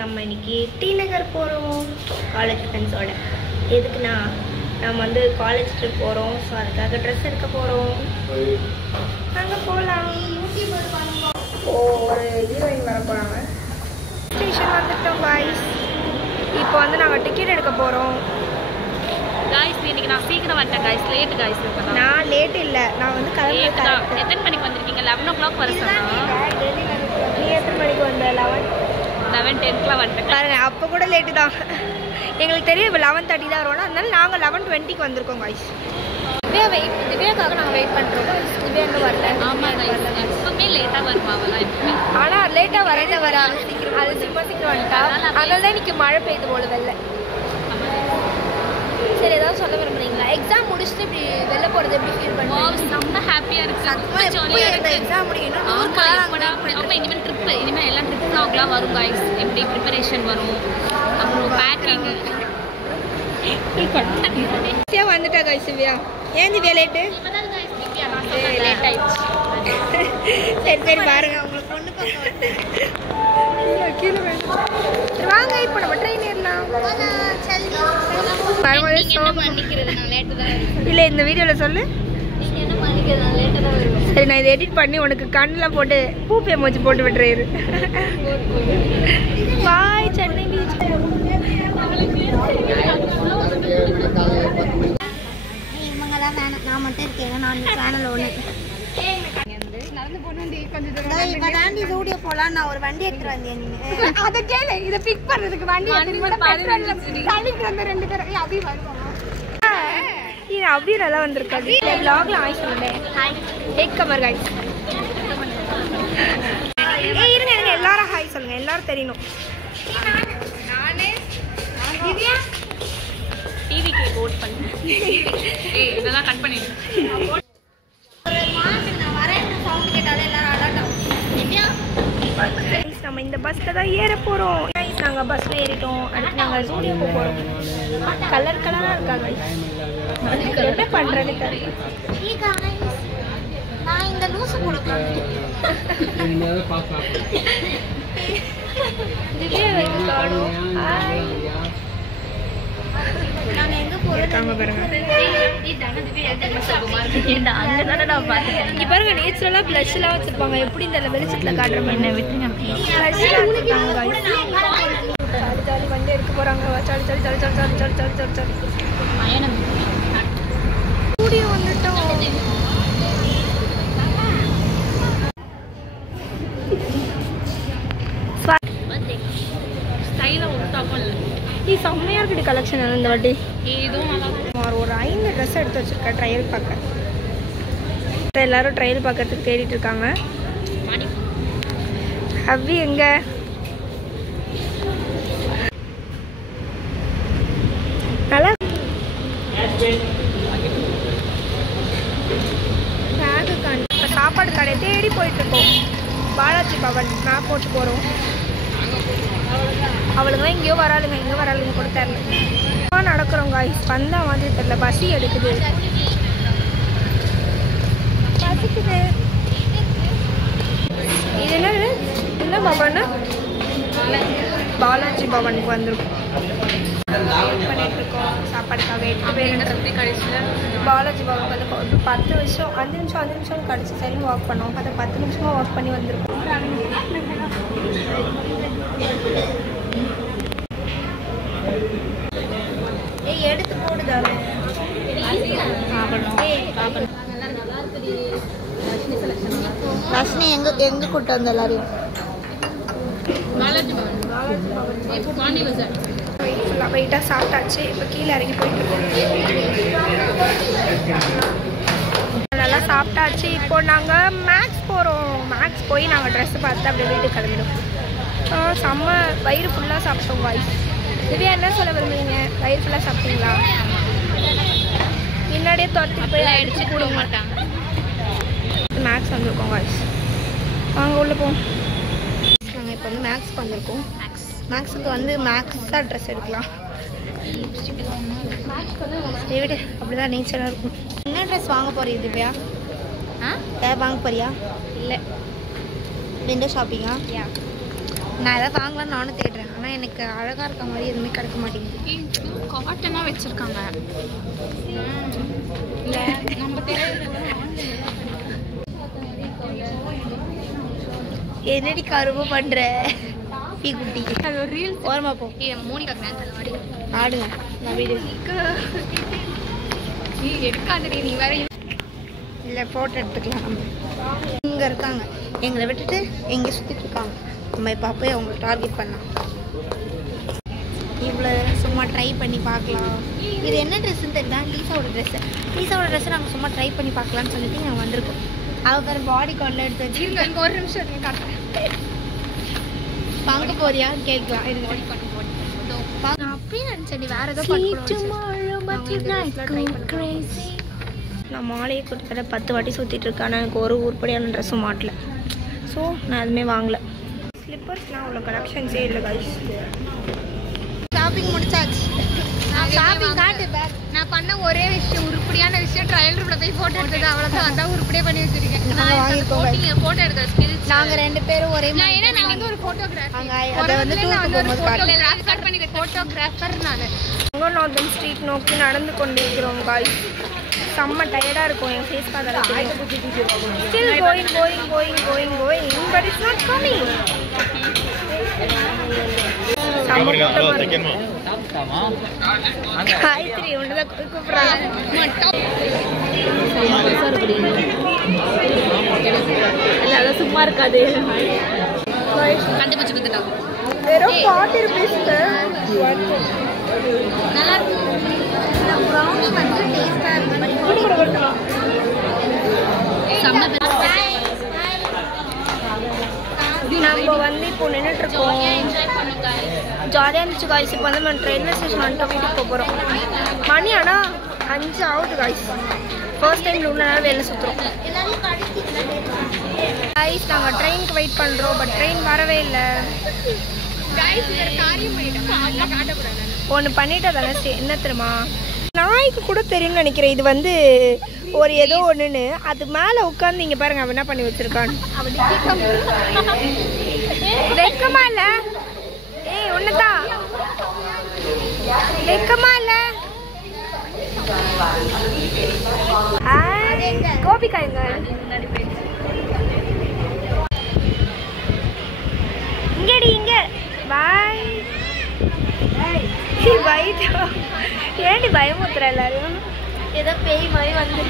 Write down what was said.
நம்ம இன்னைக்கு டி நகர் போகிறோம் காலேஜ் ஃப்ரெண்ட்ஸோட. எதுக்குன்னா நம்ம வந்து காலேஜ் ட்ரிப் போகிறோம். ஸோ அதுக்காக ட்ரெஸ் எடுக்க போகிறோம். அங்கே போகலாம். ஒரு ஹீரோயின் வர போகிறாங்க. ஸ்டேஷன் வந்துட்டோம் காய்ஸ். இப்போ வந்து நாங்கள் டிக்கெட் எடுக்க போகிறோம். காய்ஸ் இன்னைக்கு நான் சீக்கிரம் வந்துட்டேன் காய்ஸ். Late guys. நான் லேட் இல்லை, நான் வந்து கிளம்பி தான். எத்தனை மணிக்கு வந்திருக்கீங்க? 11 o'clock வர சொன்னா. நீ எத்தனை மணிக்கு வந்த? 11:10 வந்துட்டேன் பாருங்க. அப்போ கூட லேட்டு தான். எங்களுக்கு தெரியும் இப்போ 11:30 தான் வருவோம். அதனால நாங்கள் 11:20க்கு வந்திருக்கோம் காய்ஸ். திவ்யாக்காக நாங்கள் வெயிட் பண்ணுறோம். திவ்யா இன்னும் வரல. ஆமாம் காய்ஸ், எப்பவுமே லேட்டாக வருவாங்கலாம் எப்பவுமே. ஆனால் லேட்டாக வரதே வர சீக்கிரம் அது சீக்கிரம் வந்துட்டா. அதனால தான் இன்னைக்கு மழை பெய்யுது போல வெளில. சரி, ஏதாவது சொல்ல விரும்புறீங்களா? எக்ஸாம் முடிச்சுட்டு இப்படி வெளில போகிறது எப்படி ஃபீல் பண்ணுவோம்? ரொம்ப ஹாப்பியாக இருக்குது. எக்ஸாம் முடிக்கணும். அப்போ இனிமேல் ட்ரிப்பு, இனிமேல் எல்லாம் ட்ரிப் vlogலாம் வரும் காய்ஸ். எப்படி ப்ரிப்பரேஷன் வரும், அப்புறம் பேக்கிங். வந்துட்டா காய்ஸ் திவ்யா. ஏன் திவ்யா லேட்டு? லேட் ஆயிடுச்சு. சரி சரி பாருங்க, உங்களுக்கு பொண்ணு கீழே வாங்க. இப்போ நம்ம ட்ரெயின் ஏறலாம். இல்லை, இந்த வீடியோவில் சொல்லு. சரி, நான் இதை எடிட் பண்ணி உனக்கு கண்ணில் போட்டு பூப்பே மோச்சு போட்டு விட்டுறேன். பாய் சென்னை பீச். இவங்கெல்லாம் வேணாம், நான் மட்டும் இருக்கேன். நான் சேனல் ஒன்று நடந்து போனேன். கொஞ்சம் தாண்டி ஸ்டூடியோ போகலாம். நான் ஒரு வண்டி எடுத்துட்டு வந்தேன். நீங்க அதை கேளு. இதை பிக் பண்ணுறதுக்கு வண்டி தள்ளிட்டு வந்த 2 பேரும் அப்படி வருவாங்க. இது அப்படியே நல்லா வந்திருக்காது. vlogல ஆய் சொல்லுறேன். ஹாய் டேக் கமர் गाइस. இருங்க இருங்க, எல்லாரும் ஹாய் சொல்லுங்க. எல்லாரும் தெரியணும். நானே திவ்யா டிவிக்கு ஓட் பண்ணு. ஏய், இதெல்லாம் கட் பண்ணிடு. ஒரு மாசம் நான் வரேன் சவுண்ட் கேட்டாலே எல்லாரும் அலர்ட் ஆகும். திவ்யா நம்ம இந்த பஸ்ல தான் ஏற போறோம். நாங்க பஸ்ல ஏறிட்டோம். அடுத்து நாங்க ஸ்டூடியோக்கு போறோம். கலர் கலரா இருக்காங்க. என்ன பண்றேன்னு தெரியல. நான் இந்த லூசு கொடுக்கிறேன். திவ்யா வெக்காடோ. ஹாய். நான் எங்க போறேன் பாருங்க. இங்க பாருங்க, நேச்சுரலா ப்ளஷ் எல்லாம் வச்சிருப்பாங்க. எப்படி இந்த வெளிச்சத்துல காட்டுற மாதிரி விட்டுங்க. ஜாலி வண்டி எடுக்க போறாங்க. சாலி சாலி சாலி சாலி சாலி சாலி சாலி சாலி சாலி. ஸ்டூடியோ வந்துட்டோம். செம்மையா இருக்குது கலெக்ஷன் இந்த வாட்டி. ஒரு 5 ட்ரெஸ் எடுத்து வச்சிருக்கேன் ட்ரையல் பார்க்க. எல்லாரும் ட்ரையல் பார்க்கறதுக்கு தேடிட்டு இருக்காங்க. அவ்வி எங்க? நல்லா சாப்பாடு கடை தேடி போயிட்டு இருக்கோம். பாலாஜி பவன் மேப் போட்டு போறோம். அவளுங்க எங்கேயோ வராளுங்க, எங்கே வராளுங்க கூட தெரியல. நடக்கிறோம் காய்ஸ். வந்தா மாதிரி தெரியல. பசி எடுக்குது, பசிக்குது. இது என்னது? என்ன பவன்? பாலாஜி பவனுக்கு வந்திருக்கோம். பண்ணிட்டு இருக்கோம் சாப்பாடுக்காக. 8 பேர் கடைசியில் பாலாஜி பவனுக்கு வந்து 10 நிமிஷம் 5 நிமிஷம் கழிச்சு சரி வாக் பண்ணோம். அதை 10 நிமிஷமாக வாக் பண்ணி வந்திருக்கோம். ஏய், எடுத்து போடுதாங்க. ரஷ்னி எங்க கூட்டு வந்த எல்லாரையும்? வெயிட்டாக சாப்பிட்டாச்சு. இப்போ கீழே இறங்கி போயிட்டு இருக்கோம். நல்லா சாப்பிட்டாச்சு. இப்போ நாங்கள் மேக்ஸ் போகிறோம். மேக்ஸ் போய் நாங்கள் ட்ரெஸ்ஸு பார்த்து அப்படியே வீட்டுக்கு கிளம்பிடுவோம். செம்ம வயிறு ஃபுல்லாக சாப்பிட்டோம் வாய்ஸ். திவ்யா என்ன சொல்ல விரும்புறீங்க? வயிறு ஃபுல்லாக சாப்பிட்டீங்களா? முன்னாடியே துரத்திட்டு போய் அடிச்சு கூட மாட்டாங்க. மேக்ஸ் வந்திருக்கோம் வாய்ஸ். வாங்க உள்ளே போவோம். நாங்கள் இப்போ வந்து மேக்ஸ் வந்திருக்கோம். மேக்ஸுக்கு வந்து மேக்ஸாக ட்ரெஸ் எடுக்கலாம். விடு, அப்படிதான் நேச்சராக இருக்கும். என்ன ட்ரெஸ் வாங்க போறீங்க திவ்யா? வாங்க போறியா? இல்லை, விண்டோ ஷாப்பிங்கா? நான் எதாவது வாங்கலாம்னு நானும் தேடுறேன். ஆனால் எனக்கு அழகாக இருக்க மாதிரி எதுவுமே கிடைக்க மாட்டேங்குது. காட்டனாக வச்சுருக்காங்க. இல்லை நம்ம என்னடி கரும்பு பண்ணுற பீ குட்டி? அது ஒரு ரீல் ஓரமா போ. மோனிகா ஆடி ஆடுங்க. நான் வீடியோ நீ எடுக்காதடி, நீ வேற இல்லை ஃபோட்டோ எடுத்துக்கலாம். நம்ம இங்கே இருக்காங்க, எங்களை விட்டுட்டு எங்கே சுற்றிட்டு இருக்காங்க. நம்ம இப்போ போய் அவங்களை டார்கெட் பண்ணலாம். இவ்வளோ சும்மா ட்ரை பண்ணி பார்க்கலாம். இது என்ன ட்ரெஸ்ஸுன்னு தெரியுதா? லீசாவோட ட்ரெஸ்ஸு. லீசாவோட ட்ரெஸ்ஸை நாங்கள் சும்மா ட்ரை பண்ணி பார்க்கலான்னு சொல்லிட்டு நாங்கள் வந்திருக்கோம். அவள் பேர் பாடி கார்டில் எடுத்து வச்சு இங்கே ஒரு நிமிஷம் எடுத்து காட்டுறேன். வாங்க போறியா கேட்கலாம். நான் அப்படியே நினச்சேன் நீ வேறு ஏதோ நான் மாலையை கொடுத்தத 10 வாட்டி சுற்றிட்டு இருக்கேன். ஆனால் எனக்கு ஒரு உருப்படியான ட்ரெஸ்ஸும் மாட்டல. ஸோ நான் எதுவுமே வாங்கலை. ஸ்லிப்பர்ஸ்லாம் அவ்வளோ கலெக்ஷன்ஸே இல்லை கைஸ். ஷாப்பிங் முடிச்சாச்சு. ஷாப்பிங் காட்டு பேக். நான் பண்ண ஒரே விஷயம், உருப்படியான விஷயம், ட்ரையல் ரூமில் போய் ஃபோட்டோ எடுத்தது. அவ்வளோதான், அதான் உருப்படியே பண்ணி வச்சிருக்கேன். ஃபோட்டோ எடுக்கிற ஸ்கில்ஸ் நாங்கள் 2 பேரும் ஒரே ஏன்னா நான் வந்து ஒரு ஃபோட்டோகிராஃபர். அதை வந்து ஃபோட்டோகிராஃபர் நான். நார்தன் ஸ்ட்ரீட் நோக்கி நடந்து கொண்டிருக்கிறோம் காய்ஸ். செம்ம டயர்டாக இருக்கும் என் ஃபேஸ் பார்த்தா. Still going but it's not coming. Gayathri ஒன்றுதான் கூப்பிட்றாங்க. அதான் சும்மா இருக்காது. கண்டுபிடிச்சு கொடுத்துட்டாங்க. வெறும் 40 ரூபீஸ். நல்லா இருக்கும். ப்ரௌனி வந்து டேஸ்டாக இருக்கு. நம்ம வந்து இப்போ நின்றுட்டுருக்கோம். ஜாலியாக இருந்துச்சு காய்ஸ். இப்போ வந்து நம்ம ரயில்வே ஸ்டேஷன் வந்துட்டு வீட்டுக்கு போக போகிறோம். மணி ஆனால் 5 ஆகுது காய்ஸ். ஃபர்ஸ்ட் டைம் இவ்வளோ நேரம் வெளில சுற்றுறோம் காய்ஸ். நாங்கள் ட்ரெயினுக்கு வெயிட் பண்ணுறோம். பட் ட்ரெயின் வரவே இல்லை. ஒன்று பண்ணிட்டா தானே. என்ன தெரியுமா, நாய்க்கு கூட தெரியும்னு நினைக்கிறேன். இது வந்து ஒரு ஏதோ ஒன்றுன்னு அது மேலே உட்காந்து இங்கே பாருங்க அவன் என்ன பண்ணி வச்சிருக்கான்னு. வெக்கமா இல்லை? ஏய் ஒன்றுதான் வெக்கமா இல்லை? கோபிகா எங்க? இங்கடி இங்க. பாய் பயத்தோ. ஏன்டி பயமுத்துற எல்லாரும்? ஏதோ பேய் மாதிரி வந்து